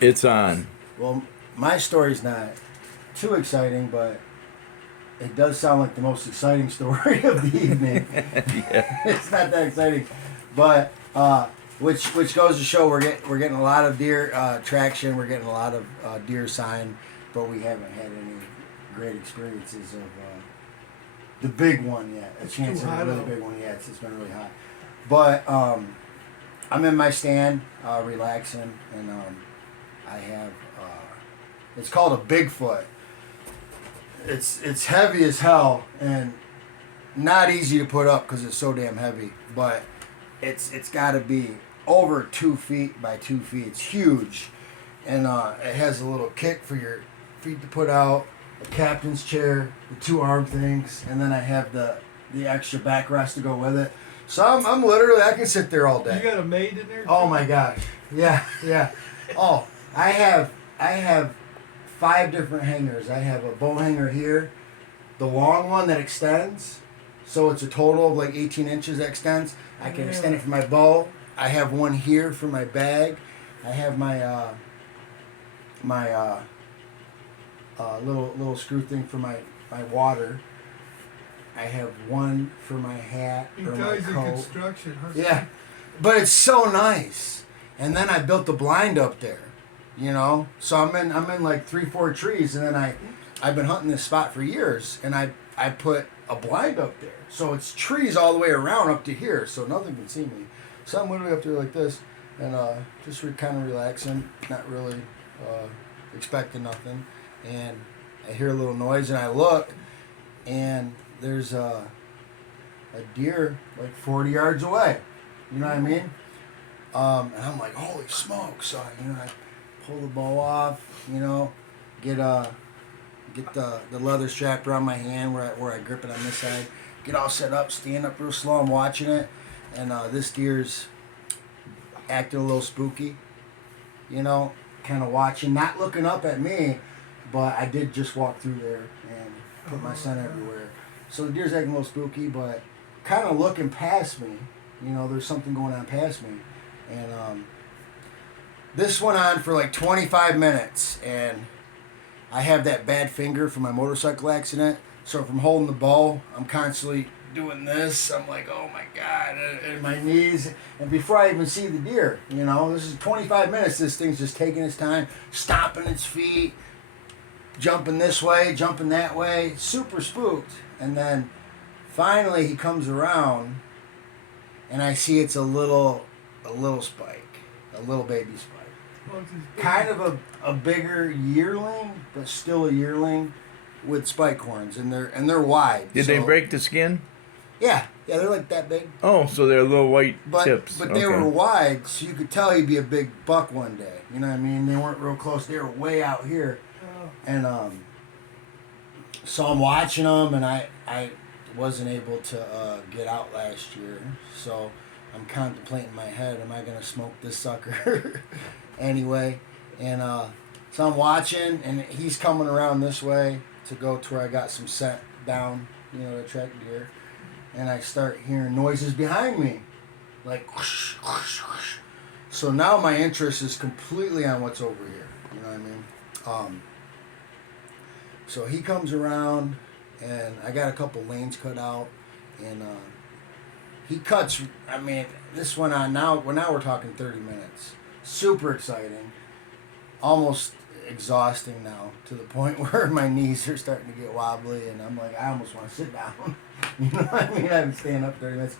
It's on. Well, my story's not too exciting, but it does sound like the most exciting story of the evening. Yeah. It's not that exciting, but which goes to show we're getting a lot of deer traction. We're getting a lot of deer sign, but we haven't had any great experiences of the big one yet. A chance of a really big one yet. It's been really hot, but I'm in my stand relaxing, and I have it's called a Bigfoot. It's heavy as hell and not easy to put up because it's so damn heavy. But it's got to be over 2 feet by 2 feet. It's huge, and it has a little kick for your feet to put out, a captain's chair, the 2 arm things, and then I have the extra backrest to go with it. So I'm literally I can sit there all day. You got a maid in there? Oh my gosh, yeah. Oh, I have 5 different hangers. I have a bow hanger here, the long one that extends, so it's a total of like 18 inches that extends. I can extend it for my bow. I have one here for my bag. I have my little screw thing for my water. I have one for my hat or my Guys in coat. construction, huh? Yeah, but it's so nice. And then I built the blind up there, you know. So I'm in like 3-4 trees, and then I've been hunting this spot for years, and I put a blind up there, so it's trees all the way around up to here, so nothing can see me. So I'm literally up there like this, and just kind of relaxing, not really expecting nothing, and I hear a little noise, and I look, and there's a deer like 40 yards away. You know what I mean? And I'm like, holy smokes! So I pull the bow off. Get the leather strap around my hand where I grip it on this side. Get all set up, stand up real slow. I'm watching it, and this deer's acting a little spooky. Kind of watching, not looking up at me, but I did just walk through there and put my scent everywhere. So the deer's acting a little spooky, but kind of looking past me. There's something going on past me. And this went on for like 25 minutes. And I have that bad finger from my motorcycle accident. So from holding the bow, I'm constantly doing this. I'm like, oh my God. And my knees. And before I even see the deer, this is 25 minutes. This thing's just taking its time, stomping its feet, jumping this way, jumping that way. Super spooked. And then finally he comes around, and I see it's a little spike, a little baby spike. Kind of a bigger yearling, but still a yearling with spike horns, and they're wide. Did they break the skin? Yeah, they're like that big. Oh, so they're little white tips. But they were wide, so you could tell he'd be a big buck one day. You know what I mean? They weren't real close. They were way out here, and so I'm watching them, and I wasn't able to get out last year, so I'm contemplating in my head, am I going to smoke this sucker anyway? And so I'm watching, and he's coming around this way to go to where I got some scent down, to track deer, and I start hearing noises behind me, like whoosh, whoosh, whoosh. So now my interest is completely on what's over here, you know what I mean? So he comes around, and I got a couple lanes cut out, and he cuts. I mean, this went on now. Now we're talking 30 minutes. Super exciting, almost exhausting now, to the point where my knees are starting to get wobbly, and I'm like, I almost want to sit down. You know what I mean? I've been staying up 30 minutes,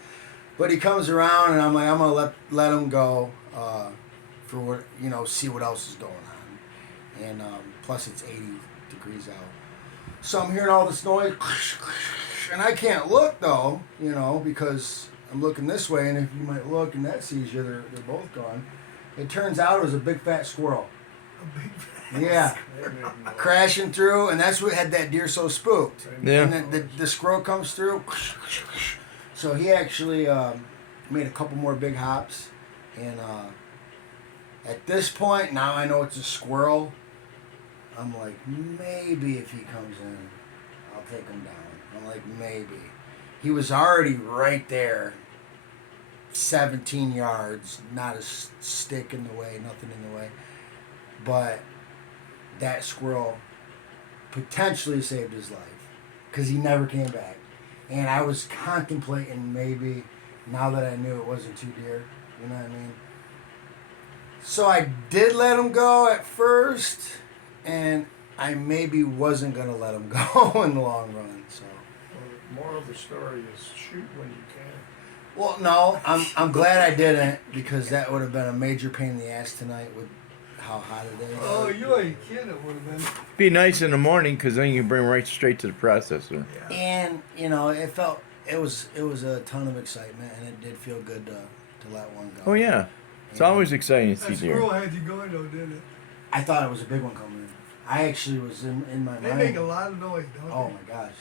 but he comes around, and I'm like, I'm gonna let him go for what see what else is going on, and plus it's 80 degrees out. So I'm hearing all this noise, and I can't look though, because I'm looking this way, and if you might look and that sees you, they're both gone. It turns out it was a big fat squirrel. A big fat Yeah, crashing through, and that's what had that deer so spooked. Yeah. And then the squirrel comes through, so he actually made a couple more big hops, and at this point, now I know it's a squirrel. I'm like, maybe if he comes in, I'll take him down. I'm like, maybe. He was already right there, 17 yards, not a stick in the way, nothing in the way. but that squirrel potentially saved his life because he never came back. And I was contemplating maybe, now that I knew it wasn't too dear, you know what I mean? So I did let him go at first, and I maybe wasn't going to let him go in the long run. So. Well, moral of the story is shoot when you can. Well, no, I'm glad I didn't, because that would have been a major pain in the ass tonight with how hot it is. Oh, you ain't kidding. It would have been. Be nice in the morning because then you can bring right straight to the processor. Yeah. And it was a ton of excitement, and it did feel good to let one go. Oh yeah, it's And always exciting to see That squirrel deer. had you going though, didn't it? I thought it was a big one coming in. I actually was in my They mind. make a lot of noise, don't Oh they? my gosh.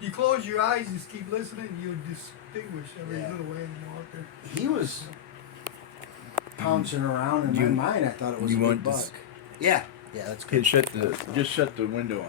You close your eyes, just keep listening, you'll distinguish every Yeah. little animal out there. He was pouncing around in You- my mind. I thought it was you a big want buck. this- Yeah, that's good. Just shut the window.